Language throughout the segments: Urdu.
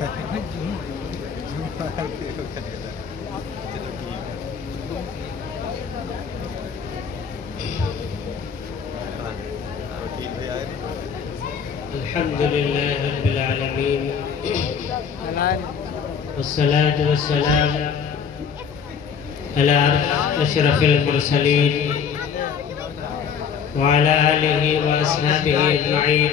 الحمد لله رب العالمين والصلاة والسلام على أشرف المرسلين وعلى آله وأصحابه أجمعين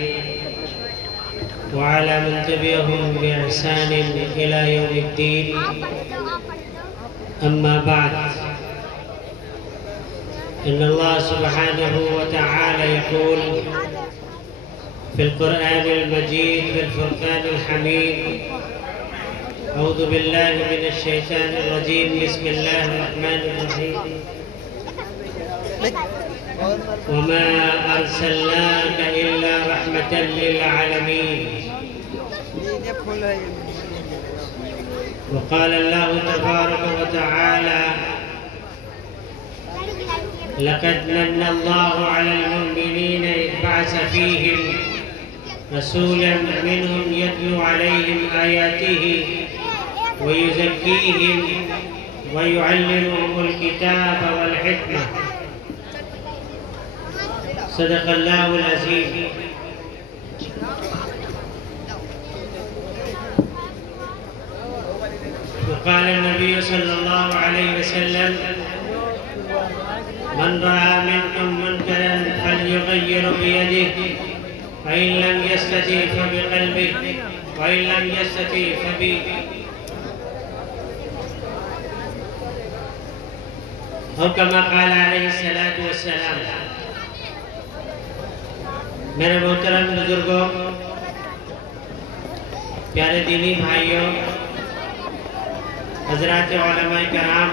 وعلى من تبعهم بإحسان إلى يوم الدين. أما بعد، إن الله سبحانه وتعالى يقول في القرآن المجيد بالفرقان الحميد: أعوذ بالله من الشيطان الرجيم، بسم الله الرحمن الرحيم. وما أرسلناك إلا رحمة للعالمين. وقال الله تبارك وتعالى: لقد من الله على المؤمنين إذ بعث فيهم رسولا منهم يتلو عليهم آياته ويزكيهم ويعلمهم الكتاب والحكمة. صدق الله العظيم. وقال النبي صلى الله عليه وسلم: من رأى منكم منكرا فليغير بيده، فإن لم يستطع فبقلبه، وإن لم يستطع أو كما قال علیہ الصلاۃ والسلام. میرے محترم بزرگوں، پیارے دینی بھائیوں، حضرات علماء کرام،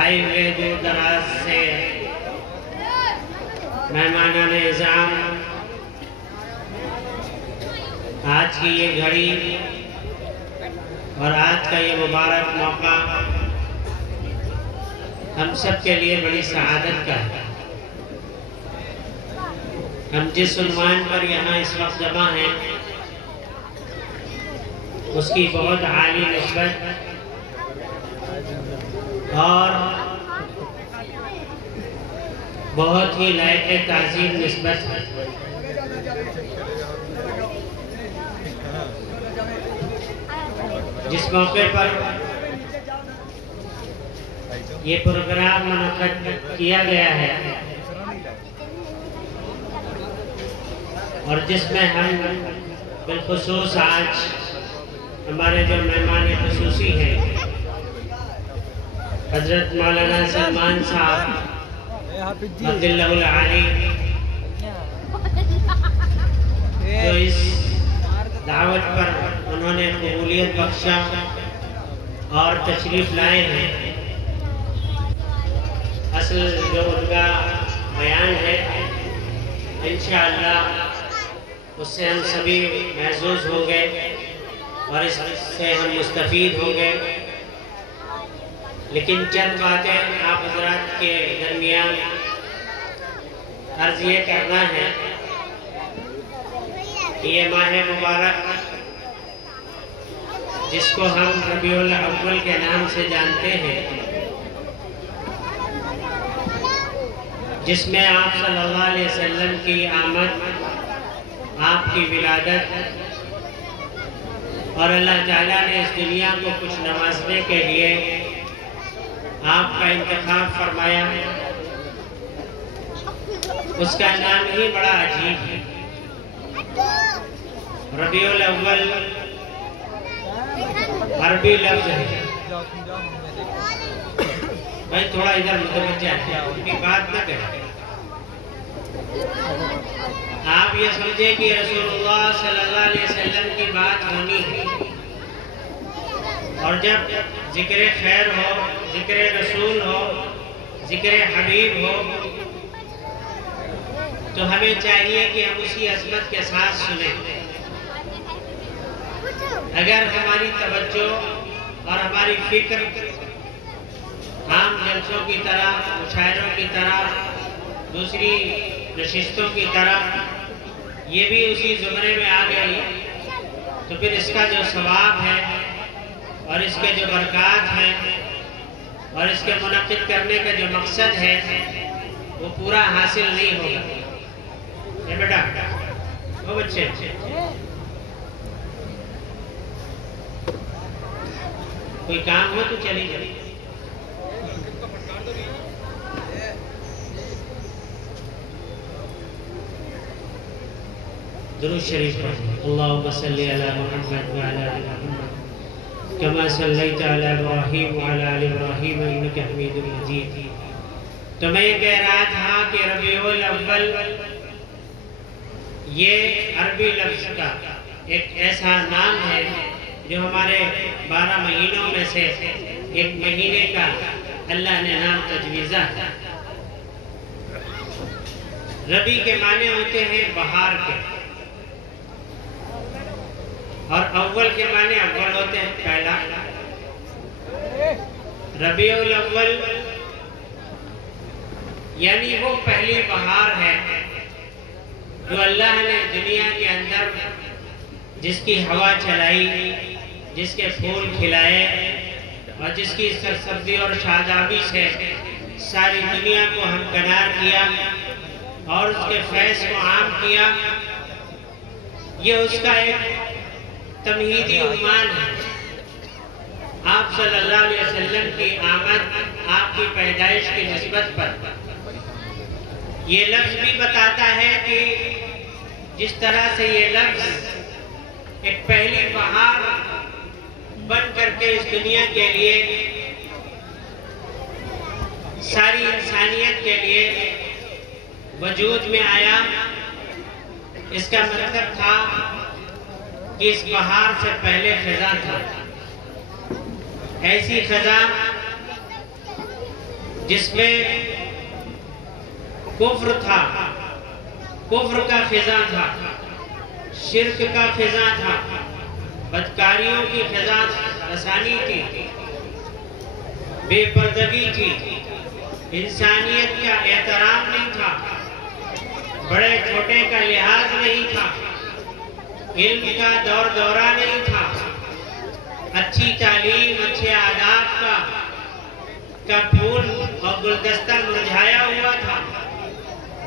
آئے ہوئے دور دراز سے مہمانان اعظام، آج کی یہ گھڑی اور آج کا یہ مبارک موقع ہم سب کے لیے بڑی سعادت کا ہے. ہم جس عنوان پر یہاں اس وقت جمع ہیں اس کی بہت عالی نسبت اور بہت ہی لائق تعظیم نسبت ہے. جس موقع پر یہ پروگرام منعقد کیا گیا ہے اور جس میں ہم بالخصوص آج ہمارے جو مہمان خصوصی ہیں حضرت مولانا سلمان صاحب عبداللہ العالی، جو اس دعوت پر انہوں نے قبولیت بخشا اور تشریف لائے ہیں، اصل جو ان کا بیان ہے انشاءاللہ اس سے ہم سبھی محظوظ ہوں گے اور اس سے ہم مستفید ہوں گے. لیکن چند باتیں آپ حضرات کے درمیان عرض یہ کرنا ہے کہ یہ ماہ مبارک جس کو ہم ربیع الاول کے نام سے جانتے ہیں، جس میں آپ صلی اللہ علیہ وسلم کی آمد، آپ کی ولادت اور اللہ تعالیٰ نے اس دنیا کو کچھ نوازنے کے لیے آپ کا انتخاب فرمایا، اس کا نام ہی بڑا عجیب ہے. ربیع الاول عربی لفظ ہے. بھائی تھوڑا ادھر متوجہ ہے، ان کی بات نہ کریں. آپ یہ سمجھیں کہ رسول اللہ صلی اللہ علیہ وسلم کی بات ہونی ہے، اور جب ذکر خیر ہو، ذکر رسول ہو، ذکر حبیب ہو تو ہمیں چاہیے کہ ہم اسی عظمت کے ساتھ سنیں. اگر ہماری توجہ اور ہماری فکر عام جلسوں کی طرح، مشاعروں کی طرح، دوسری نشستوں کی طرح یہ بھی اسی زمرے میں آ گئی تو پھر اس کا جو ثواب ہے اور اس کے جو برکات ہیں اور اس کے منعقد کرنے کا جو مقصد ہے وہ پورا حاصل نہیں ہوگا۔ اے بیٹا، وہ بچے کوئی کام ہو تو چلی جائے۔ درود شریف پڑھیں۔ اللہم صلی علی محمد وعلی آل محمد کما صلیت علی ابراہیم وعلی آل ابراہیم انک حمید مجید۔ تو میں یہ کہہ رہا تھا کہ ربیع الاول یہ عربی لفظ کا ایک ایسا نام ہے جو ہمارے 12 مہینوں میں سے ایک مہینے کا اللہ نے نام تجویزہ ہے۔ ربیع کے معنی ہوتے ہیں بہار کے، اور اول کے معنی اول ہوتے ہیں پہلا۔ ربیع الاول یعنی وہ پہلی بہار ہے جو اللہ نے دنیا کے اندر جس کی ہوا چلائی، جس کے پھول کھلائے اور جس کی سرسبزی اور شادابی سے ساری دنیا کو ہمکنار کیا اور اس کے فیض کو عام کیا۔ یہ اس کا ایک تمہیدی عنوان ہے۔ آپ صلی اللہ علیہ وسلم کی آمد، آپ کی پیدائش کی نسبت پر یہ لفظ بھی بتاتا ہے کہ جس طرح سے یہ لفظ ایک پہلی بہار بن کر کے اس دنیا کے لیے، ساری انسانیت کے لیے وجود میں آیا، اس کا مطلب تھا کہ اس بہار سے پہلے خزاں تھا، ایسی خزاں جس میں کفر تھا، کفر کا خزاں تھا، شرک کا خزاں تھا، بدکاریوں کی خزاں رسانی تھی، بے پردگی تھی، انسانیت کا احترام نہیں تھا، بڑے چھوٹے کا لحاظ نہیں تھا، علم کا دور دورہ نہیں تھا، اچھی تعلیم، اچھے آداب کا پھول اور گلدستہ مرجھایا ہوا تھا،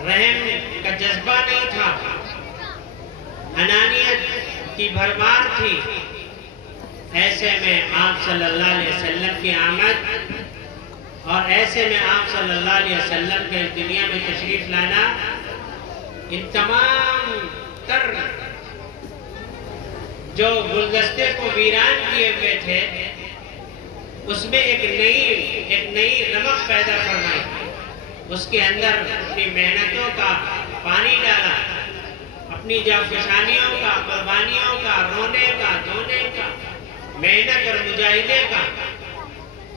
رحم کا جذبہ نہیں تھا، انانیت کی بھرمار تھی۔ ایسے میں آپ صلی اللہ علیہ وسلم کی آمد اور ایسے میں آپ صلی اللہ علیہ وسلم کے دنیا میں تشریف لانا، ان تمام تر جو گلدستے کو ویران کیے ہوئے تھے اس میں ایک نئی رمق پیدا فرمائی، اس کے اندر اپنی محنتوں کا پانی ڈالا، اپنی جانفشانیوں کا، قربانیوں کا، رونے کا، دھونے کا، محنت اور مجاہدے کا،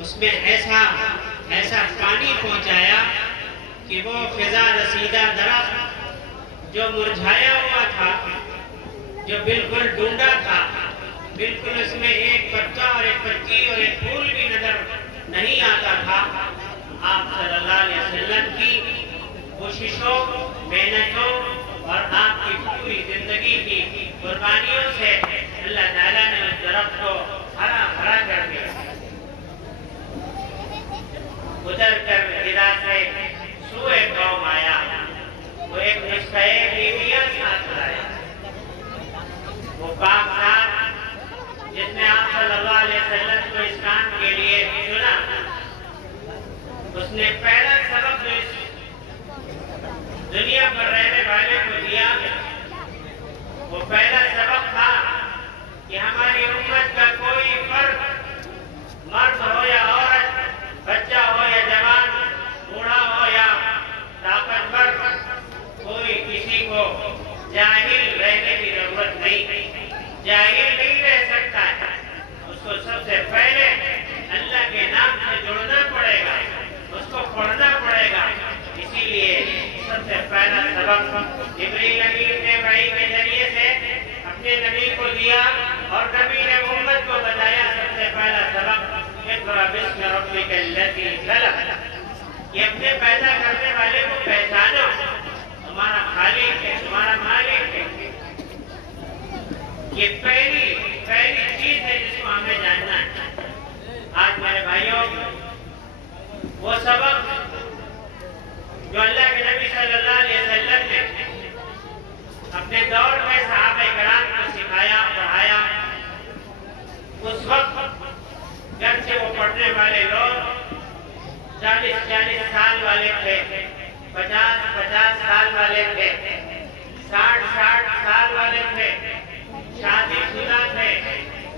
اس میں ایسا پانی پہنچایا کہ وہ فضا رسیدہ درخت جو مرجھایا ہوا تھا، جو بالکل ڈھونڈا تھا، بالکل اس میں ایک پتا اور ایک پتی اور ایک پھول بھی نظر نہیں آتا تھا، آپ صلی اللہ علیہ وسلم کی کوششوں، محنتوں اور آپ کی پوری زندگی کی قربانیوں سے اللہ تعالیٰ نے اس درخت کو ہرا بھرا کر دیا۔ ادھر کر ہرا سے سوئے قوم آیا، وہ ایک نسخہ بیویاں ساتھ لایا، وہ پاک ذات جس نے آپ صلی اللہ علیہ وسلم کو اس کام کے لیے چنا، اس نے پہلا سبق جو اس دنیا پر رہنے والے کو دیا، وہ پہلا سبق تھا کہ ہماری امت کا کوئی فرد، مرد ہو یا عورت، بچہ ہو یا جوان، بوڑھا ہو یا طاقتور، کوئی کسی کو جاہل رہنے کی ضرورت نہیں، جاہل نہیں رہ سکتا ہے، اس کو سب سے پہلے اللہ کے نام سے جڑنا پڑے گا، اس کو پڑھنا پڑے گا۔ اسی لیے سب سے پہلا سبق جبریل امین نے وحی کے ذریعے سے اپنے نبی کو دیا اور نبی نے امت کو بتایا، سب سے پہلا سبق اقرأ باسم ربک الذی خلق، یہ اپنے پیدا کرنے والے کو پہچانو، تمہارا خالق ہے، تمہارا مالک ہے، یہ پہلی چیز ہے جس کو ہمیں جاننا ہے۔ آج میرے بھائیوں، وہ سبق جو اللہ کے نبی صلی اللہ علیہ وسلم نے اپنے دور میں صحابہ کرام کو سکھایا، پڑھایا، اس وقت جب سے وہ پڑھنے والے لوگ 40 سال والے تھے، 50 سال والے تھے، 60 سال والے تھے، شادی شدہ تھے،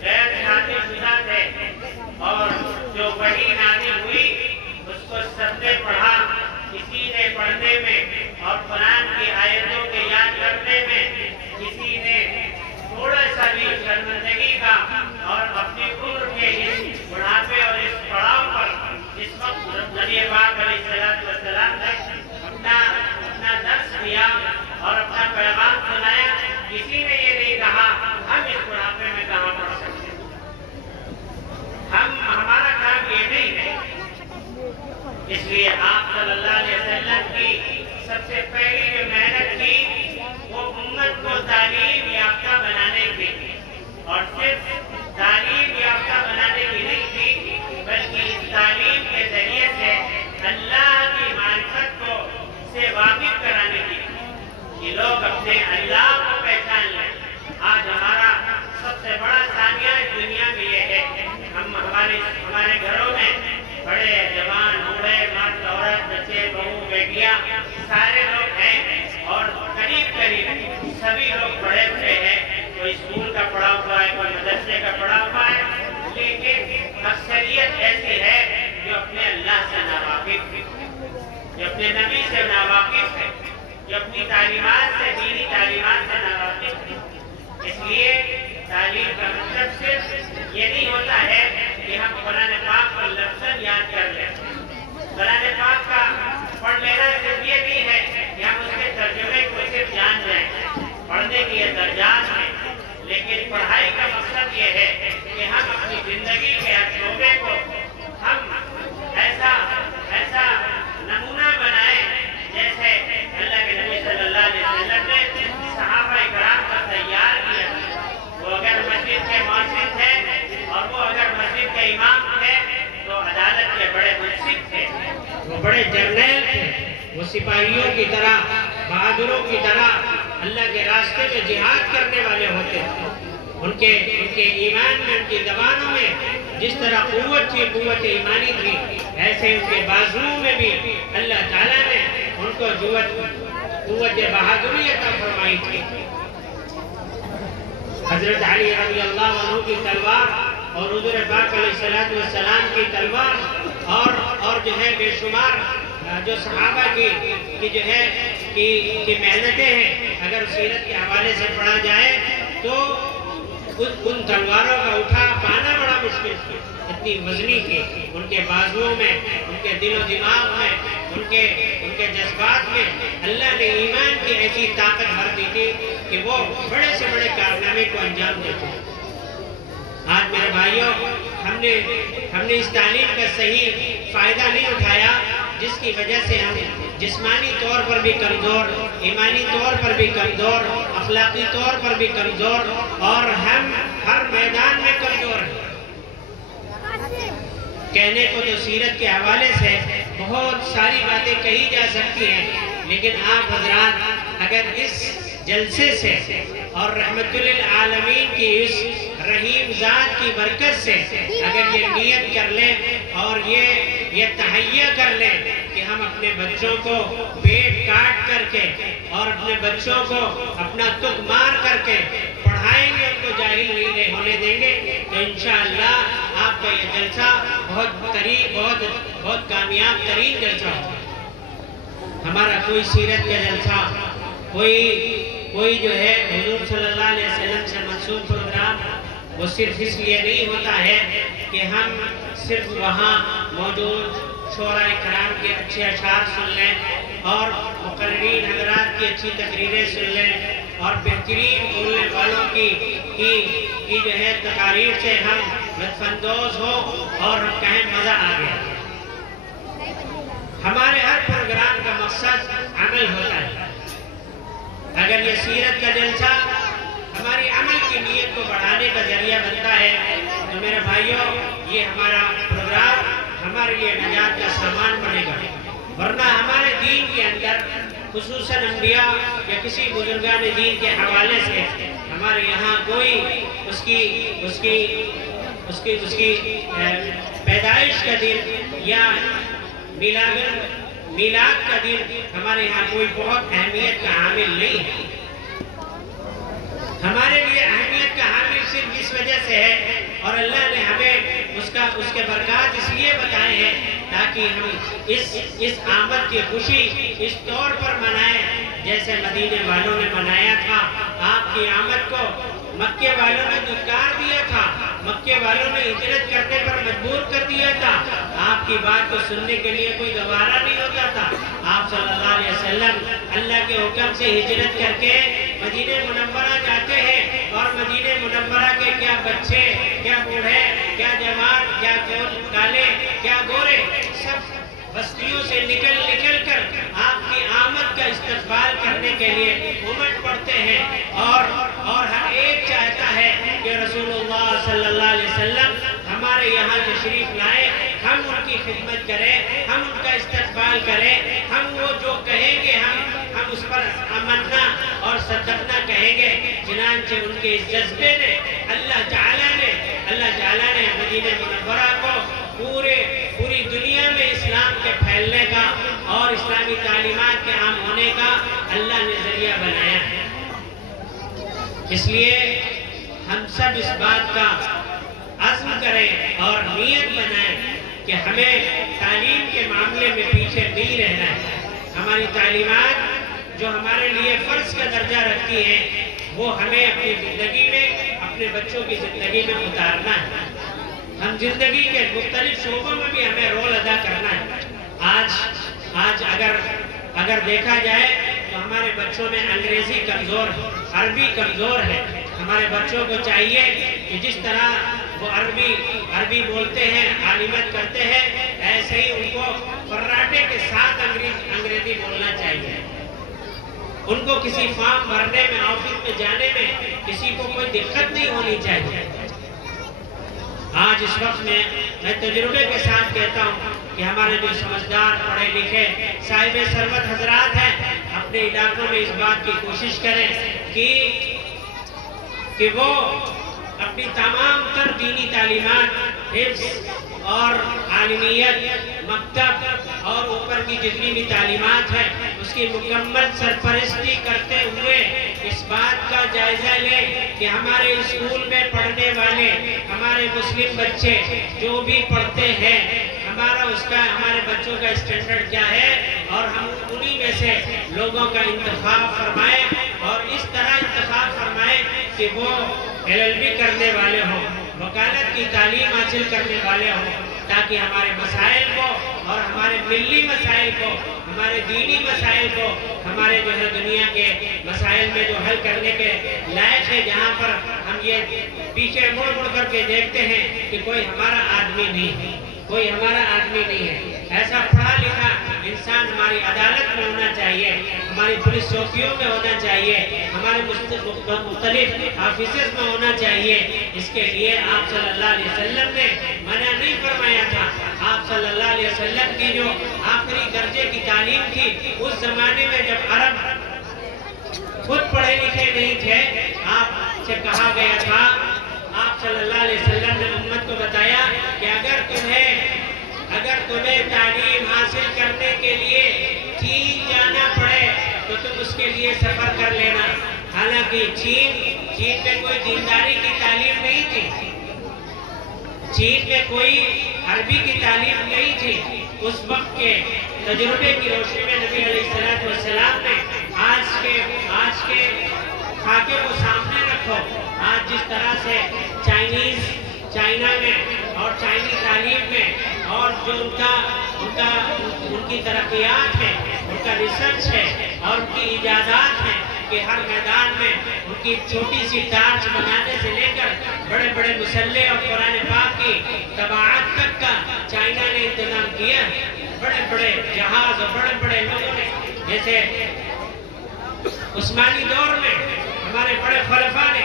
غیر شادی شدہ تھے، اور جو وحی نازل ہوئی اس کو سب نے پڑھا۔ کسی نے پڑھنے میں اور قرآن کی آیتوں کے یاد کرنے میں کسی نے تھوڑا سا بھی شرمندگی کا اور اپنی عمر کے اس بڑھاپے اور اس پڑاؤ پر اس وقت نبی پاک علیہ السلام نے اپنا درس دیا اور اپنا پیغام سنایا، کسی نے یہ نہیں کہا ہم اس بڑھاپے میں کہاں پڑھ سکتے ہیں، ہمارا کام یہ نہیں ہے۔ اس لیے آپ صلی اللہ علیہ وسلم کی سب سے پہلی جو محنت کی وہ امت کو تعلیم یافتہ بنانے کی، اور صرف تعلیم یافتہ بنانے کی نہیں تھی، بلکہ اس تعلیم کے ذریعے سے اللہ کی معرفت کو سے واقف کرانے کی، کہ لوگ اپنے اللہ کو پہچان لیں۔ آج ہمارا سب سے بڑا ثانیہ اس دنیا میں یہ ہے، ہمارے گھروں میں بڑے جوان بوڑھے مرد عورت بچے بہو بیٹیاں سارے لوگ ہیں، اور قریب سبھی لوگ پڑھے ہوئے ہیں، کوئی اسکول کا پڑھا ہوا ہے، کوئی مدرسے کا پڑھا ہوا ہے، لیکن اکثریت ایسی ہے جو اپنے اللہ سے ناواقف ہے، جو اپنے نبی سے ناواقف ہے، جو اپنی تعلیمات سے دینی تعلیمات سے ناواقف ہے۔ اس لیے تعلیم کا مطلب صرف یہ نہیں ہوتا ہے کہ ہم قرآن پاک کو لفظاً یاد کر لیں، قرآن پاک کا پڑھ لینا صرف یہ نہیں ہے کہ ہم اس کے ترجمے کو صرف جان جائیں، پڑھنے کی یہ درجات ہے، لیکن پڑھائی کا مقصد یہ ہے کہ ہم اپنی زندگی کے ہر شعبے کو ہم ایسا نمونہ بنائیں جیسے اللہ کے نبی صلی اللہ علیہ وسلم نے صحابہ کرام کا تیار کیا۔ وہ اگر مسجد کے مؤذن تھے اور وہ اگر مسجد کے امام تھے تو عدالت کے بڑے منصف تھے، وہ بڑے جرنیل تھے، وہ سپاہیوں کی طرح بہادروں کی طرح اللہ کے راستے میں جہاد کرنے والے ہوتے تھے۔ ان کے ایمان میں، ان کی زبانوں میں جس طرح قوت تھی، قوت ایمانی تھی، ایسے ان کے بازوؤں میں بھی اللہ تعالیٰ نے ان کو قوت بہادری عطا فرمائی تھی۔ حضرت علی رضی اللہ عنہ کی تلوار اور حضور پاک علیہ السلام کی تلوار اور جو ہے بے شمار جو صحابہ کی جو ہے کہ محنتیں ہیں، اگر سیرت کے حوالے سے پڑھا جائے تو ان تلواروں کا اٹھا پانا بڑا مشکل تھی، اتنی وزنی تھی۔ ان کے بازوؤں میں، ان کے دل و دماغ میں، ان کے جذبات میں اللہ نے ایمان کی ایسی طاقت بھر دی تھی کہ وہ بڑے سے بڑے کارنامے کو انجام دیتے ہیں۔ آج میرے بھائیوں، ہم نے اس تعلیم کا صحیح فائدہ نہیں اٹھایا، جس کی وجہ سے ہم جسمانی طور پر بھی کمزور، ایمانی طور پر بھی کمزور، اخلاقی طور پر بھی کمزور، اور ہم ہر میدان میں کمزور ہیں۔ کہنے کو تو سیرت کے حوالے سے بہت ساری باتیں کہی جا سکتی ہیں، لیکن آپ حضرات اگر اس جلسے سے اور رحمت للعالمین کی اس رحیم ذات کی برکت سے اگر یہ نیت کر لیں اور یہ تہیہ کر لیں کہ ہم اپنے بچوں کو پیٹ کاٹ کر کے اور اپنے بچوں کو اپنا تک مار کر کے پڑھائیں گے، ان کو جاہل نہیں ہونے دیں گے، تو انشاءاللہ آپ کا یہ جلسہ بہت کامیاب ترین جلسہ ہوگا۔ ہمارا کوئی سیرت کا جلسہ، کوئی جو ہے حضور صلی اللہ علیہ وسلم سے منسوب پروگرام، وہ صرف اس لیے نہیں ہوتا ہے کہ ہم صرف وہاں موجود شعراء کرام کے اچھے اشعار سن لیں اور مقررین حضرات کی اچھی تقریریں سن لیں اور بہترین بولنے والوں کی جو ہے تقاریر سے ہم لطف اندوز ہو اور کہیں مزہ آ گیا۔ ہمارے ہر پروگرام کا مقصد عمل ہوتا ہے۔ اگر یہ سیرت کا جلسہ ہماری عمل کی نیت کو بڑھانے کا ذریعہ بنتا ہے۔ تو میرے بھائیوں، یہ ہمارا پروگرام ہمارے لیے نجات کا سامان بنے گا، ورنہ ہمارے دین کے اندر خصوصاً انبیاء یا کسی بزرگان دین کے حوالے سے ہمارے یہاں کوئی اس کی پیدائش کا دن یا میلاد کا دن ہمارے یہاں کوئی بہت اہمیت کا حامل نہیں ہے۔ ہمارے لیے اہمیت کا حامل صرف اس وجہ سے ہے، اور اللہ نے ہمیں اس کے برکات اس لیے بتائے ہیں تاکہ ہم اس آمد کی خوشی اس طور پر منائیں جیسے مدینے والوں نے منایا تھا۔ آپ کی آمد کو مکے والوں نے دھتکار دیا تھا، مکے والوں نے ہجرت کرنے پر مجبور کر دیا تھا، آپ کی بات کو سننے کے لیے کوئی گوارا نہیں ہوتا تھا۔ آپ صلی اللہ علیہ وسلم اللہ کے حکم سے ہجرت کر کے مدینہ منورہ جاتے ہیں، اور مدینہ منورہ کے کیا بچے، کیا بوڑھے، کیا جوان، کیا کالے، کیا گورے، سب بستیوں سے نکل کر آپ کی آمد کا استقبال کرنے کے لیے امٹ پڑتے ہیں، اور ہر ایک چاہتا ہے کہ رسول اللہ صلی اللہ علیہ وسلم ہمارے یہاں تشریف لائے، ہم ان کی خدمت کریں، ہم ان کا استقبال کریں، ہم وہ جو کہیں گے ہم اس پر آمنا اور صدقنا کہیں گے۔ چنانچہ ان کے اس جذبے نے اللہ تعالیٰ نے مدینہ منورہ کو پوری دنیا میں اسلام کے پھیلنے کا اور اسلامی تعلیمات کے عام ہونے کا اللہ نے ذریعہ بنایا ہے۔ اس لیے ہم سب اس بات کا عزم کریں اور نیت بنائیں کہ ہمیں تعلیم کے معاملے میں پیچھے نہیں رہنا ہے۔ ہماری تعلیمات جو ہمارے لیے فرض کا درجہ رکھتی ہیں وہ ہمیں اپنی زندگی میں، اپنے بچوں کی زندگی میں اتارنا ہے۔ ہم زندگی کے مختلف شعبوں میں بھی ہمیں رول ادا کرنا ہے۔ آج اگر دیکھا جائے تو ہمارے بچوں میں انگریزی کمزور ہے، عربی کمزور ہے۔ ہمارے بچوں کو چاہیے کہ جس طرح وہ عربی بولتے ہیں، عالمیت کرتے ہیں، ایسے ہی ان کو فراٹے کے ساتھ انگریزی بولنا چاہیے۔ ان کو کسی فارم بھرنے میں، آفس میں جانے میں کسی کو کوئی دقت نہیں ہونی چاہیے۔ آج اس وقت میں تجربے کے ساتھ کہتا ہوں کہ ہمارے جو سمجھدار پڑھے لکھے صاحب ثروت حضرات ہیں، اپنے علاقوں میں اس بات کی کوشش کریں کہ وہ اپنی تمام تر دینی تعلیمات، حفظ اور عالمیت، مکتب اور اوپر کی جتنی بھی تعلیمات ہیں اس کی مکمل سرپرستی کرتے ہوئے اس بات کا جائزہ لیں کہ ہمارے اسکول میں پڑھنے والے ہمارے مسلم بچے جو بھی پڑھتے ہیں، ہمارے بچوں کا اسٹینڈرڈ کیا ہے، اور ہم انہی میں سے لوگوں کا انتخاب فرمائیں، اور اس طرح انتخاب فرمائیں کہ وہ LLB کرنے والے ہوں، وکالت کی تعلیم حاصل کرنے والے ہوں، تاکہ ہمارے مسائل کو اور ہمارے ملی مسائل کو، ہمارے دینی مسائل کو، ہمارے جو ہے دنیا کے مسائل میں جو حل کرنے کے لائق ہے، جہاں پر ہم یہ پیچھے مڑ کر کے دیکھتے ہیں کہ کوئی ہمارا آدمی نہیں ہے، کوئی ہمارا آدمی نہیں ہے۔ ایسا پڑھا لکھا انسان ہماری عدالت میں ہونا چاہیے، ہماری پولیس چوکیوں میں ہونا چاہیے، ہمارے مختلف آفیسز میں ہونا چاہیے۔ اس کے لیے آپ صلی اللہ علیہ وسلم نے منع نہیں فرمایا تھا۔ آپ صلی اللہ علیہ وسلم کی جو آخری درجے کی تعلیم تھی، اس زمانے میں جب عرب خود پڑھے لکھے نہیں تھے، آپ سے کہا گیا تھا، آپ صلی اللہ علیہ وسلم نے امت کو بتایا کہ اگر تمہیں تعلیم حاصل کرنے کے لیے چین جانا پڑے تو تم اس کے لیے سفر کر لینا۔ حالانکہ چین میں کوئی دینداری کی تعلیم نہیں تھی، چین میں کوئی عربی کی تعلیم نہیں تھی۔ اس وقت کے تجربے کی روشنی میں نبی علیہ السلام نے آج کے خاکے کو سامنے رکھو۔ آج جس طرح سے چائنا میں اور چائنی تعلیم میں اور جو ان کی ترقیات ہیں، ان کا ریسرچ ہے اور ان کی ایجادات ہیں کہ ہر میدان میں ان کی چھوٹی سی ٹارچ بنانے سے لے کر بڑے بڑے مسلح اور قرآن پاک کی طباعت تک کا چائنا نے انتظام کیا۔ بڑے بڑے جہاز اور بڑے بڑے لوگوں نے، جیسے عثمانی دور میں ہمارے بڑے خلفاء نے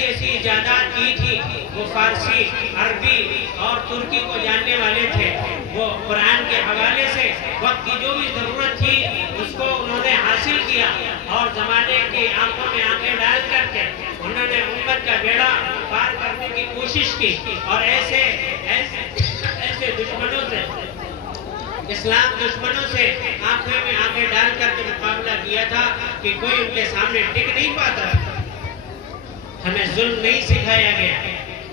ایسی ایسی ایجادات کی تھی. وہ فارسی، عربی اور ترکی کو جاننے والے تھے. وہ قرآن کے حوالے سے وقت کی جو بھی ضرورت تھی اس کو انہوں نے حاصل کیا اور زمانے کی آنکھوں میں آنکھیں ڈال کر کے انہوں نے امت کا بیڑا پار کرنے کی کوشش کی. اور ایسے دشمنوں سے، اسلام دشمنوں سے آنکھوں میں آنکھیں ڈال کر کے مقابلہ کیا تھا کہ کوئی ان کے سامنے ٹک نہیں پاتا. ہمیں ظلم نہیں سکھایا گیا،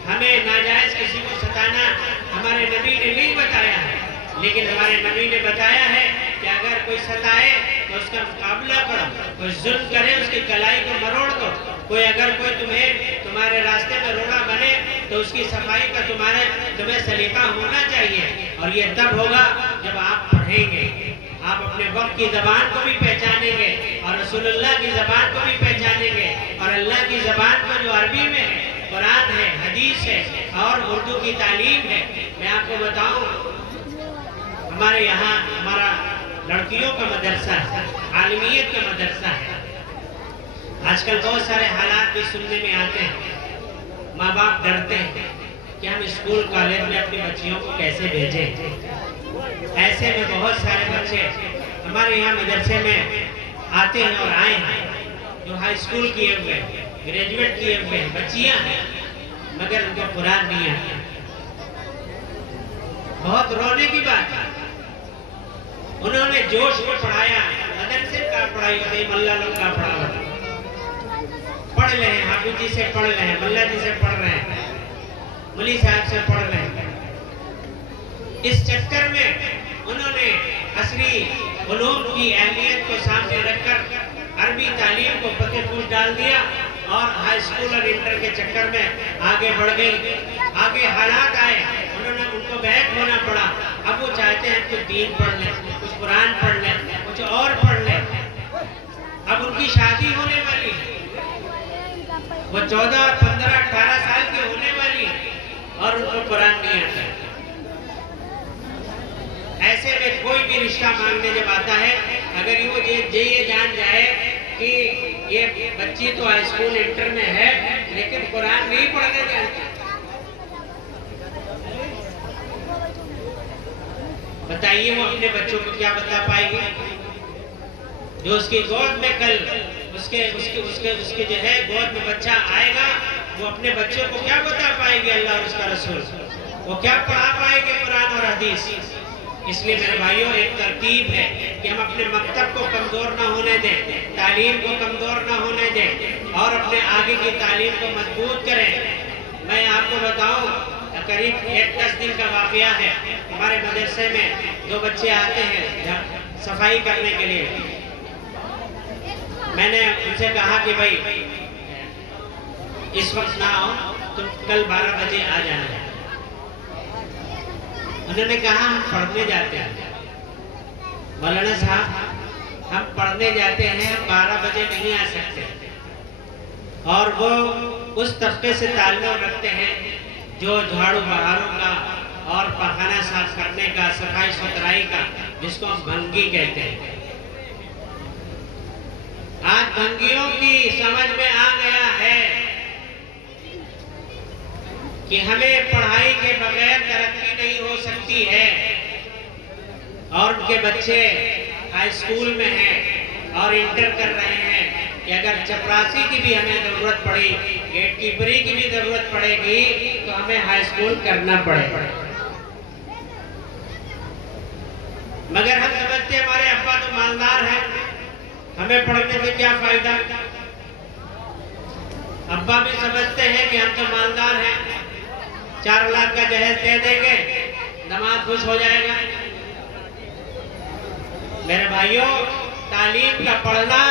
ہمیں ناجائز کسی کو ستانا ہمارے نبی نے نہیں بتایا ہے. لیکن ہمارے نبی نے بتایا ہے کہ اگر کوئی ستائے تو اس کا مقابلہ کرو، کوئی ظلم کرے اس کی کلائی کو مروڑ دو. اگر کوئی تمہارے راستے میں روڑا بنے تو اس کی صفائی کا تمہیں سلیقہ ہونا چاہیے. اور یہ تب ہوگا جب آپ پڑھیں گے، آپ اپنے وقت کی زبان کو بھی پہچانیں گے اور رسول اللہ کی زبان کو بھی پہچانیں گے. اور اللہ کی زبان کو جو عربی میں ہے، قرآن ہے، حدیث ہے اور اردو کی تعلیم ہے. میں آپ کو بتاؤں، ہمارے یہاں ہمارا لڑکیوں کا مدرسہ ہے، عالمیت کا مدرسہ ہے. آج کل بہت سارے حالات بھی سننے میں آتے ہیں. ماں باپ ڈرتے ہیں کہ ہم اسکول کالج میں اپنی بچیوں کو کیسے بھیجیں. ایسے میں بہت سارے بچے ہمارے یہاں مدرسے میں آتے ہیں اور آئے ہیں جو ہائی اسکول کیے ہوئے، گریجویٹ کیے ہوئے بچیاں ہیں، مگر ان کو قرآن نہیں آتا. بہت رونے کی بات ہے. انہوں نے جوش میں پڑھایا، مدرسے کا پڑھائی ہوتی، ملا لوگ کا پڑھا ہوتا. پڑھ رہے ہیں، حافظ جی سے پڑھ رہے ہیں، ملا جی سے پڑھ رہے ہیں، ملی صاحب سے پڑھ رہے ہیں. اس چکر میں انہوں نے عصری علوم کی اہمیت کو سامنے رکھ کر عربی تعلیم کو پتے پوچھ ڈال دیا اور ہائی اسکول اور انٹر کے چکر میں آگے بڑھ گئی. آگے حالات آئے، ان کو بیک ہونا پڑا. اب وہ چاہتے ہیں کچھ دین پڑھ لیں، کچھ قرآن پڑھ لیں، کچھ اور پڑھ لیں. اب ان کی شادی ہونے والی، وہ 14 15 18 سال کی ہونے والی اور ان کو قرآن نہیں آتا. ایسے میں کوئی بھی رشتہ مانگنے جب آتا ہے، اگر یہ جان جائے کہ یہ بچی تو ہائی اسکول انٹر میں ہے لیکن قرآن نہیں پڑھنے جانتی، بتائیے وہ اپنے بچوں کو کیا بتا پائے گی؟ جو اس کی گود میں کل اس کے جو ہے گود میں بچہ آئے گا، وہ اپنے بچوں کو کیا بتا پائے گی اللہ اور اس کا رسول؟ وہ کیا پڑھا پائے گے قرآن اور حدیث؟ اس لیے میرے بھائیوں ایک ترتیب ہے کہ ہم اپنے مکتب کو کمزور نہ ہونے دیں، تعلیم کو کمزور نہ ہونے دیں اور اپنے آگے کی تعلیم کو مضبوط کریں. میں آپ کو بتاؤں، قریب 10 دن کا واقعہ ہے. ہمارے مدرسے میں 2 بچے آتے ہیں صفائی کرنے کے لیے. میں نے ان سے کہا کہ بھائی اس وقت نہ آؤ، تم کل 12 بجے آ جانا. انہوں نے کہا ہم پڑھنے جاتے ہیں. مولانا صاحب ہم پڑھنے جاتے ہیں، ہم 12 بجے نہیں آ سکتے. اور وہ اس طبقے سے تعلق رکھتے ہیں جو جھاڑو بہاروں کا اور پخانہ صاف کرنے کا، صفائی ستھرائی کا، جس کو ہم بھنگی کہتے ہیں. آج بھنگیوں کی سمجھ میں آ گیا ہے کہ ہمیں پڑھائی کے بغیر ترقی نہیں ہو سکتی ہے. اور ان کے بچے ہائی اسکول میں ہیں اور انٹر کر رہے ہیں کہ اگر چپراسی کی بھی ہمیں ضرورت پڑی، گیٹ کیپری کی بھی ضرورت پڑے گی تو ہمیں ہائی اسکول کرنا پڑے. مگر ہم سمجھتے ہیں ہمارے ابا تو مالدار ہیں، ہمیں پڑھنے سے کیا فائدہ. ابا بھی سمجھتے ہیں کہ ہم تو مالدار ہیں، 4 لاکھ کا جہیز دے دیں گے، داماد خوش ہو جائے گا. میرے بھائیوں، تعلیم کا پڑھنا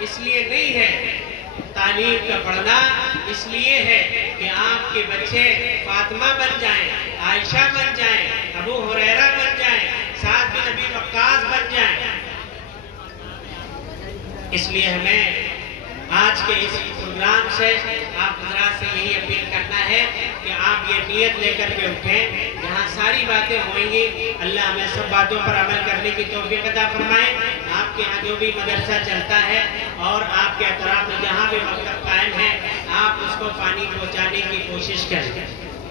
اس لیے نہیں ہے، تعلیم کا پڑھنا اس لیے ہے کہ آپ کے بچے فاطمہ بن جائیں، عائشہ بن جائیں، ابو ہریرہ بن جائیں، سعد بن ابی وقاص بن جائیں. اس لیے ہمیں آج کے اس پروگرام سے آپ حضرات سے یہی اپیل کرنا ہے کہ آپ یہ نیت لے کر کے اٹھیں. جہاں ساری باتیں ہوئیں گی، اللہ ہمیں سب باتوں پر عمل کرنے کی توفیق عطا فرمائے. آپ کے یہاں جو بھی مدرسہ چلتا ہے اور آپ کے اطراف میں جہاں بھی مکتب قائم ہے، آپ اس کو کو پانی پہنچانے کی کوشش کریں۔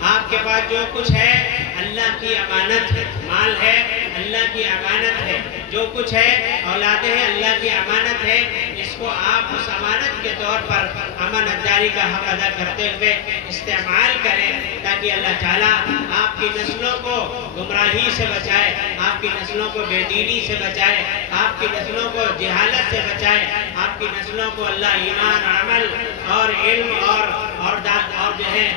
آپ کے پاس جو کچھ ہے اللہ کی امانت ہے، مال ہے اللہ کی امانت ہے، جو کچھ ہے اولادیں ہیں اللہ کی امانت ہے، اس کو آپ اس امانت کے طور پر امانت داری کا حق ادا کرتے ہوئے استعمال کریں، تاکہ اللہ تعالیٰ آپ کی نسلوں کو گمراہی سے بچائے، آپ کی نسلوں کو بے دینی سے بچائے، آپ کی نسلوں کو جہالت سے بچائے، آپ کی نسلوں کو اللہ ایمان اور عمل اور علم اور جو ہے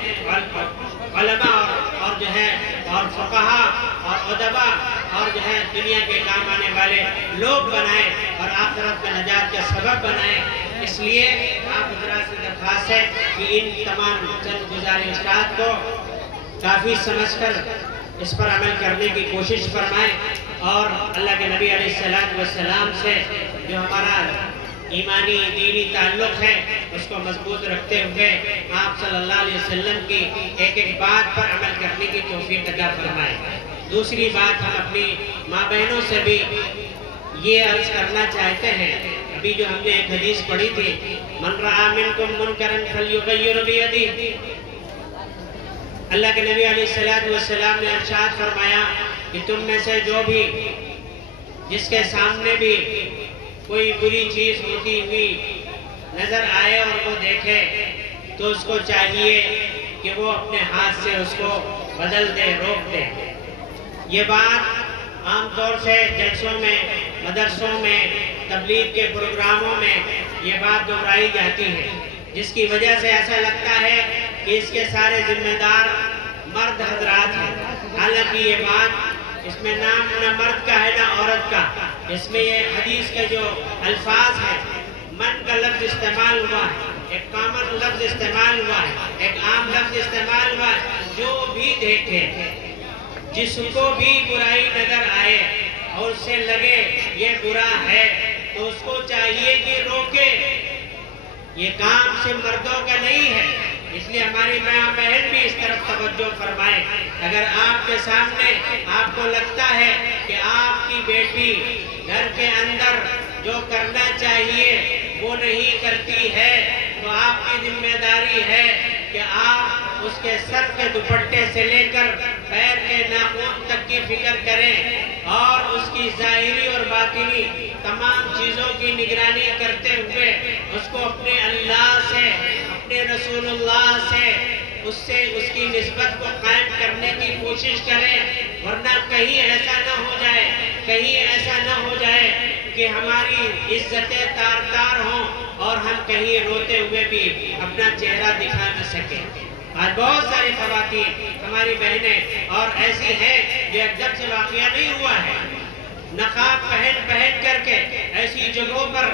علماء اور جو ہے اور فقہا اور ادباء اور جو ہے دنیا کے کام آنے والے لوگ بنائیں اور آخرت میں نجات کا سبب بنائیں۔ اس لیے آپ حضرات سے درخواست ہے کہ ان تمام چند گزارشات کو کافی سمجھ کر اس پر عمل کرنے کی کوشش فرمائیں، اور اللہ کے نبی علیہ السلام سے جو ہمارا ایمانی دینی تعلق ہے اس کو مضبوط رکھتے ہوئے آپ صلی اللہ علیہ وسلم کی ایک ایک بات پر عمل کرنے کی توفیق عطا فرمائے۔ دوسری بات ہم اپنی ماں بہنوں سے بھی یہ عرض کرنا چاہتے ہیں، ابھی جو ہم نے ایک حدیث پڑھی تھی، من رأى منکم منکرا فلیغیر بیدہ، اللہ کے نبی علیہ السلام نے ارشاد فرمایا کہ تم میں سے جو بھی جس کے سامنے بھی کوئی بری چیز ہوتی ہوئی نظر آئے اور وہ دیکھے تو اس کو چاہیے کہ وہ اپنے ہاتھ سے اس کو بدل دے، روک دے۔ یہ بات عام طور سے جلسوں میں، مدرسوں میں، تبلیغ کے پروگراموں میں یہ بات دہرائی جاتی ہے، جس کی وجہ سے ایسا لگتا ہے کہ اس کے سارے ذمہ دار مرد حضرات ہیں، حالانکہ یہ بات اس میں نام نہ مرد کا ہے نہ عورت کا، اس میں یہ حدیث کے جو الفاظ ہیں، من کا لفظ استعمال ہوا ہے، ایک کامن لفظ استعمال ہوا ہے، ایک عام لفظ استعمال ہوا ہے، جو بھی دیکھے، جس کو بھی برائی نظر آئے اور اس سے لگے یہ برا ہے تو اس کو چاہیے کہ روکے۔ یہ کام صرف مردوں کا نہیں ہے، اس لیے ہماری ماں بہن بھی اس طرف توجہ فرمائے۔ اگر آپ کے سامنے آپ کو لگتا ہے کہ آپ کی بیٹی گھر کے اندر جو کرنا چاہیے وہ نہیں کرتی ہے تو آپ کی ذمہ داری ہے کہ آپ اس کے سر کے دوپٹے سے لے کر پیر کے ناخن تک کی فکر کریں اور اس کی ظاہری اور باطنی تمام چیزوں کی نگرانی کرتے ہوئے اس کو اپنے اللہ سے، اپنے رسول اللہ سے اس کی نسبت کو قائم کرنے کی کوشش کریں، ورنہ کہیں ایسا نہ ہو جائے کہ ہماری عزتیں تار تار ہوں اور ہم کہیں روتے ہوئے بھی اپنا چہرہ دکھا نہ سکیں۔ آج بہت ساری خواتین ہماری بہنیں اور ایسی ہیں جو ایک دم سے واقعہ نہیں ہوا ہے، نقاب پہن کر کے ایسی جگہوں پر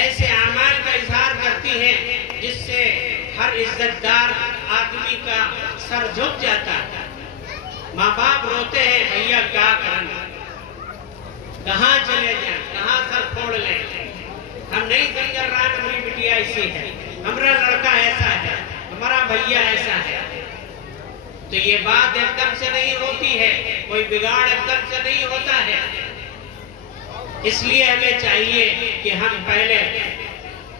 ایسے اعمال کا اظہار کرتی ہیں جس سے ہر عزت دار آدمی کا سر جھک جاتا ہے۔ ماں باپ روتے ہیں، بھیا کیا کرنا، کہاں چلے جائیں، کہاں سر پھوڑ لیں، ہم نہیں سمجھ رہا ہماری بٹیا ایسی ہے، ہمارا لڑکا ایسا ہے، ہمارا بھیا ایسا ہے۔ تو یہ بات ایک دم سے نہیں ہوتی ہے، کوئی بگاڑ ایک دم سے نہیں ہوتا ہے۔ اس لیے ہمیں چاہیے کہ ہم پہلے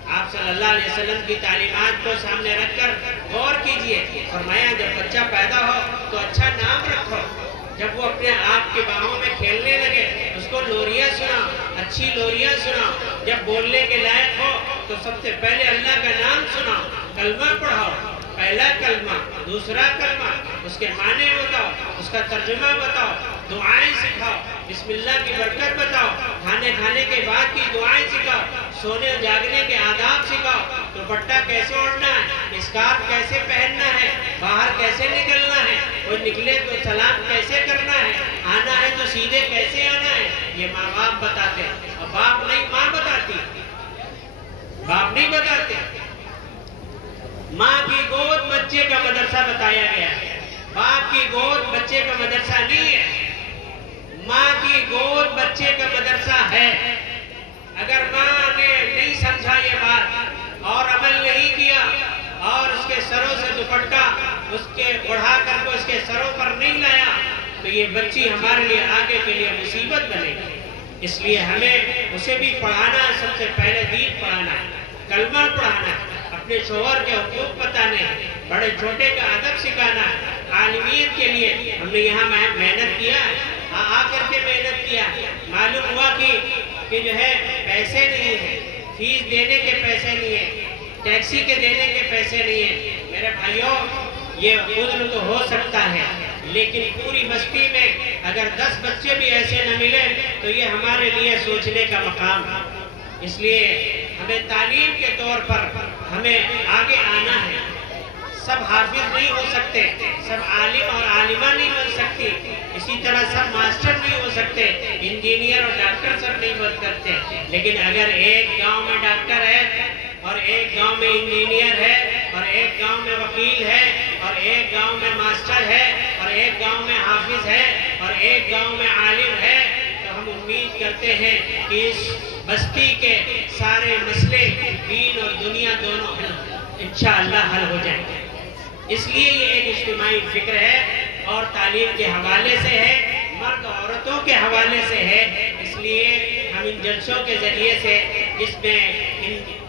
آپ صلی اللہ علیہ وسلم کی تعلیمات کو سامنے رکھ کر غور کیجئے۔ فرمایا جب بچہ پیدا ہو تو اچھا نام رکھو، جب وہ اپنے آپ کے باہوں میں کھیلنے لگے اس کو لوریاں سناؤ، اچھی لوریاں سناؤ، جب بولنے کے لائق ہو تو سب سے پہلے اللہ کا نام سناؤ، کلمہ پڑھاؤ، پہلا کلمہ، دوسرا کلمہ، اس کے معنی بتاؤ، اس کا ترجمہ بتاؤ، دعائیں سکھاؤ، بسم اللہ کی برکت بتاؤ، کھانے کے بعد کی دعائیں سکھاؤ، سونے جاگنے کے آداب سکھاؤ، دوپٹہ کیسے اوڑھنا ہے، اسکارف کیسے پہننا ہے، باہر کیسے نکلنا ہے، اور نکلے تو سلام کیسے کرنا ہے، آنا ہے تو سیدھے کیسے آنا ہے، یہ ماں باپ بتاتے ہیں، اور باپ نہیں ماں بتاتی، باپ نہیں بتاتے۔ ماں کی گود بچے کا مدرسہ بتایا گیا ہے، باپ کی گود بچے کا مدرسہ نہیں ہے، ماں کی گود بچے کا مدرسہ ہے۔ اگر ماں نے نہیں سمجھا یہ بات اور عمل نہیں کیا اور اس کے سروں سے دوپٹہ اس کے اڑھا کر کو اس کے سروں پر نہیں لایا تو یہ بچی ہمارے لیے آگے کے لیے مصیبت بنے گی۔ اس لیے ہمیں اسے بھی پڑھانا ہے، سب سے پہلے دین پڑھانا ہے، کلمہ پڑھانا ہے، اپنے شوہر کے حقوق بتانے، بڑے چھوٹے کا ادب سکھانا، عالمیت کے لیے ہم نے یہاں محنت کیا، آ کر کے محنت کیا، معلوم ہوا کہ جو ہے پیسے نہیں ہیں، فیس دینے کے پیسے نہیں ہیں، ٹیکسی کے دینے کے پیسے نہیں ہیں۔ میرے بھائیوں، یہ عذر تو ہو سکتا ہے، لیکن پوری بستی میں اگر 10 بچے بھی ایسے نہ ملے تو یہ ہمارے لیے سوچنے کا مقام ہے۔ اس لیے ہمیں تعلیم کے طور پر ہمیں آگے آنا ہے۔ سب حافظ نہیں ہو سکتے، سب عالم اور عالمہ نہیں بن سکتی، اسی طرح سب ماسٹر نہیں ہو سکتے، انجینئر اور ڈاکٹر سب نہیں بن سکتے، لیکن اگر ایک گاؤں میں ڈاکٹر ہے اور ایک گاؤں میں انجینئر ہے اور ایک گاؤں میں وکیل ہے اور ایک گاؤں میں ماسٹر ہے اور ایک گاؤں میں حافظ ہے اور ایک گاؤں میں عالم ہے، تو ہم امید کرتے ہیں کہ اس بستی کے سارے مسئلے دین اور دنیا دونوں انشاءاللہ حل ہو جائیں گے۔ اس لیے یہ ایک اجتماعی فکر ہے اور تعلیم کے حوالے سے ہے، مرد عورتوں کے حوالے سے ہے۔ اس لیے ہم ان جلسوں کے ذریعے سے، جس میں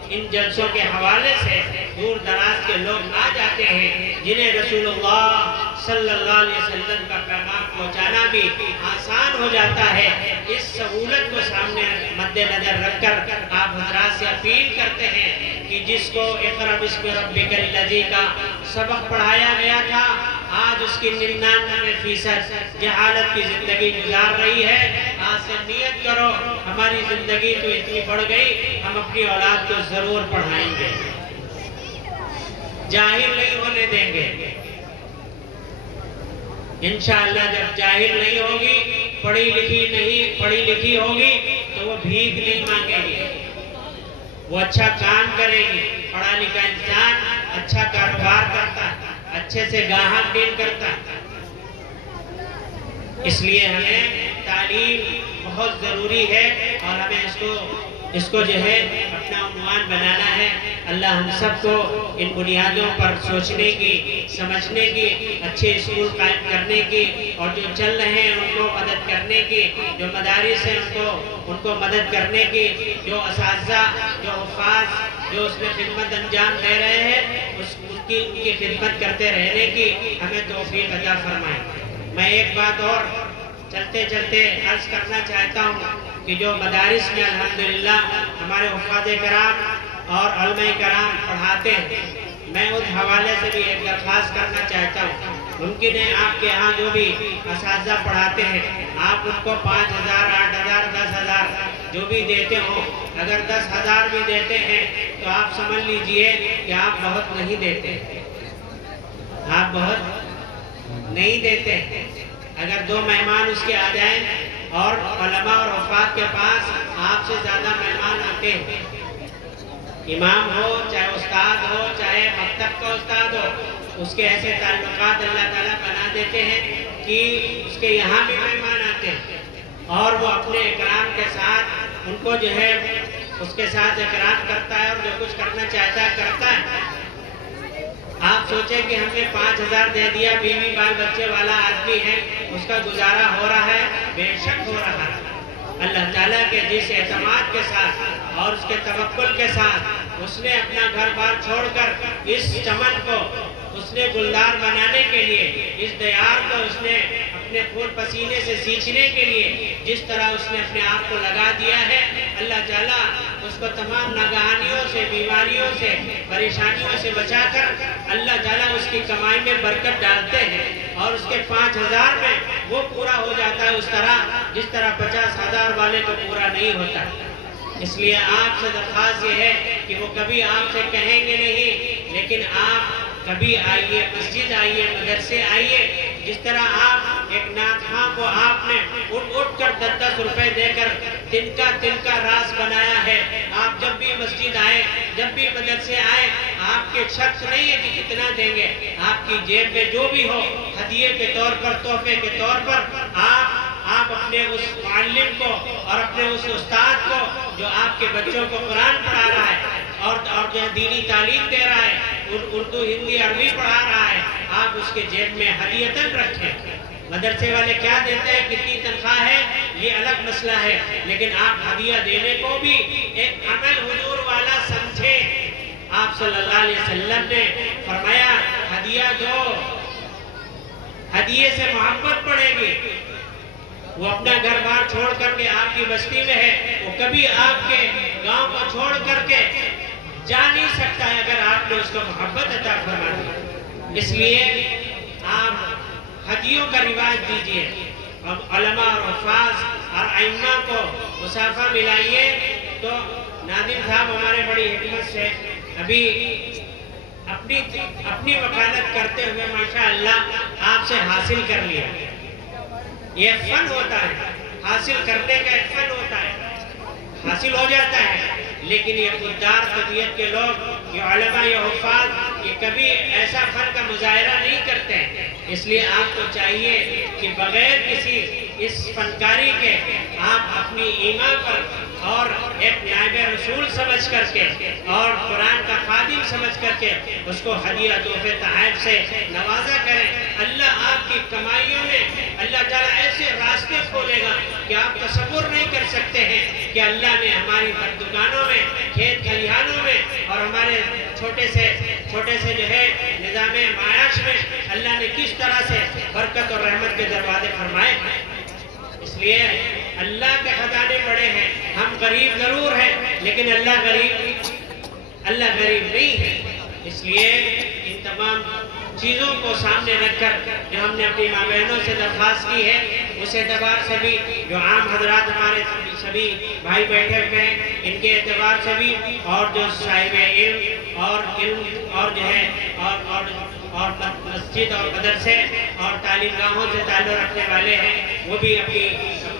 ان جلسوں کے حوالے سے دور دراز کے لوگ آ جاتے ہیں، جنہیں رسول اللہ صلی اللہ علیہ وسلم کا پیغام پہنچانا بھی آسان ہو جاتا ہے، اس سہولت کو سامنے مد نظر رکھ کر آپ حضرات سے اپیل کرتے ہیں کہ جس کو اقرأ بسم ربک الذی کا سبق پڑھایا گیا تھا، آج اس کی 99% جہالت کی زندگی گزار رہی ہے، آج سے نیت کرو ہماری زندگی تو اتنی بڑھ گئی، ہم اپنی اولاد کو ضرور پڑھائیں گے، جاہل نہیں ہونے دیں گے۔ انشاءاللہ جب جاہل نہیں ہوگی، پڑھی لکھی ہوگی تو وہ بھیک نہیں مانگے گی، وہ اچھا کام کرے گی۔ پڑھا لکھا انسان اچھا کاروبار کرتا ہے، اچھے سے گاہک ڈیل کرتا ہے۔ اس لیے ہمیں تعلیم بہت ضروری ہے اور ہمیں اس کو جو ہے اپنا عنوان بنانا ہے۔ اللہ ہم سب کو ان بنیادوں پر سوچنے کی، سمجھنے کی، اچھے اسکول قائم کرنے کی، اور جو چل رہے ہیں ان کو مدد کرنے کی، جو مدارس ہیں ان کو مدد کرنے کی، جو اساتذہ، جو حفاظ جو اس میں خدمت انجام دے رہے ہیں ان کی خدمت کرتے رہنے کی ہمیں توفیق عطا فرمائے۔ میں ایک بات اور چلتے چلتے عرض کرنا چاہتا ہوں کہ جو مدارس میں الحمدللہ ہمارے حفاظ کرام اور علماء کرام پڑھاتے ہیں، میں اس حوالے سے بھی ایک درخواست کرنا چاہتا ہوں۔ ممکن ہے آپ کے ہاں جو بھی اساتذہ پڑھاتے ہیں آپ ان کو 5,000، 8,000، 10,000 جو بھی دیتے ہوں، اگر 10,000 بھی دیتے ہیں تو آپ سمجھ لیجئے کہ آپ بہت نہیں دیتے، آپ بہت نہیں دیتے۔ اگر 2 مہمان اس کے آ جائیں اور علماء اور حفاظ کے پاس آپ سے زیادہ مہمان آتے ہیں، امام ہو چاہے استاد ہو چاہے مکتب کا استاد ہو، اس کے ایسے تعلقات اللہ تعالیٰ بنا دیتے ہیں کہ اس کے یہاں بھی مہمان آتے ہیں اور وہ اپنے اکرام کے ساتھ ان کو جو ہے اس کے ساتھ اکرام کرتا ہے اور جو کچھ کرنا چاہتا ہے کرتا ہے۔ آپ سوچیں کہ ہم نے 5,000 دے دیا، بیوی بال بچے والا آدمی ہے، اس کا گزارا ہو رہا ہے، بے شک ہو رہا ہے۔ اللہ تعالیٰ کے جس اعتماد کے ساتھ اور اس کے توکل کے ساتھ اس نے اپنا گھر بار چھوڑ کر اس چمن کو اس نے گلدار بنانے کے لیے، اس دیار کو اس نے اپنے خون پسینے سے سینچنے کے لیے جس طرح اس نے اپنے آپ کو لگا دیا ہے، اللہ تعالیٰ اس کو تمام ناگہانیوں سے، بیماریوں سے، پریشانیوں سے بچا کر اللہ تعالیٰ اس کی کمائی میں برکت ڈالتے ہیں اور اس کے 5,000 میں وہ پورا ہو جاتا ہے اس طرح جس طرح 50,000 والے کو پورا نہیں ہوتا۔ اس لیے آپ سے درخواست یہ ہے کہ وہ کبھی آپ سے کہیں گے نہیں، لیکن آپ کبھی آئیے، مسجد آئیے، مدرسے آئیے۔ جس طرح آپ ایک نعت خواں کو آپ نے اٹھ کر 10 روپے دے کر تنکا راس بنایا ہے، آپ جب بھی مسجد آئے، جب بھی مدرسے آئے، آپ کے شخص نہیں ہے کہ کتنا دیں گے، آپ کی جیب میں جو بھی ہو ہدیے کے طور پر، تحفے کے طور پر آپ اپنے اس معلم کو اور اپنے اس استاد کو جو آپ کے بچوں کو قرآن پڑھا رہا ہے اور جو دینی تعلیم دے رہا ہے، اردو ہندی عربی پڑھا رہا ہے، آپ اس کے جیب میں ہدیتاً رکھیں۔ مدرسے والے کیا دیتے ہیں، کتنی تنخواہ ہے، یہ الگ مسئلہ ہے، لیکن آپ ہدیہ دینے کو بھی ایک عمل حضور والا سمجھیں۔ آپ آپ صلی اللہ علیہ وسلم نے فرمایا ہدیہ دو، ہدیے سے محبت پڑے گی۔ وہ اپنا گھر بار چھوڑ کر کے آپ کی بستی میں ہے، وہ کبھی آپ کے گاؤں کو چھوڑ کر کے جا نہیں سکتا ہے اگر آپ نے اس کو محبت عطا فرما دی۔ اس لیے آپ ہدیوں کا رواج دیجئے، اب علماء اور حفاظ اور ائمہ کو مصافحہ ملائیے۔ تو ناظم صاحب ہمارے بڑی حکمت سے ابھی اپنی وکالت کرتے ہوئے ماشاءاللہ آپ سے حاصل کر لیا۔ یہ فن ہوتا ہے، حاصل کرنے کا ایک فن ہوتا ہے، حاصل ہو جاتا ہے، لیکن یہ خوددار طبیعت کے لوگ، یہ علماء، یہ حفاظ، یہ کبھی ایسا فن کا مظاہرہ نہیں کرتے ہیں۔ اس لیے آپ کو چاہیے کہ بغیر کسی اس فنکاری کے آپ اپنی ایمان پر اور ایک نائب رسول سمجھ کر کے اور قرآن کا خادم سمجھ کر کے اس کو ہدیہ تحفے تحائف سے نوازا کریں۔ اللہ آپ کی کمائیوں میں اللہ تعالیٰ ایسے راستے کھولے گا کہ آپ تصور نہیں کر سکتے ہیں کہ اللہ نے ہماری دکانوں میں، کھیت کھلیانوں میں اور ہمارے چھوٹے سے جو ہے نظام معاش میں اللہ نے کس طرح سے برکت اور رحمت کے دروازے فرمائے ہیں۔ اس لیے اللہ کے خزانے بڑے ہیں، ہم غریب ضرور ہیں لیکن اللہ غریب نہیں ہے۔ اس لیے ان تمام چیزوں کو سامنے رکھ کر جو ہم نے اپنی ماں بہنوں سے درخواست کی ہے، اس اعتبار سے بھی جو عام حضرات ہمارے سبھی بھائی بیٹھے ہوئے ہیں، ان کے اعتبار سے بھی، اور جو صاحب علم اور جو ہے اور مسجد اور مدرسے اور تعلیم گاہوں سے تعلق رکھنے والے ہیں، وہ بھی اپنی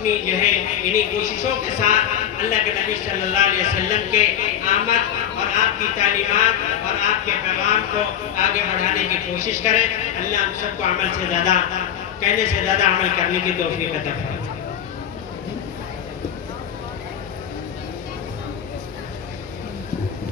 جو ہے انہی کوششوں کے ساتھ اللہ کے نبی صلی اللہ علیہ وسلم کے آمد اور آپ کی تعلیمات اور آپ کے پیغام کو آگے بڑھانے کی کوشش کریں۔ اللہ ہم سب کو عمل سے زیادہ، کہنے سے زیادہ عمل کرنے کی توفیق عطا فرمائے۔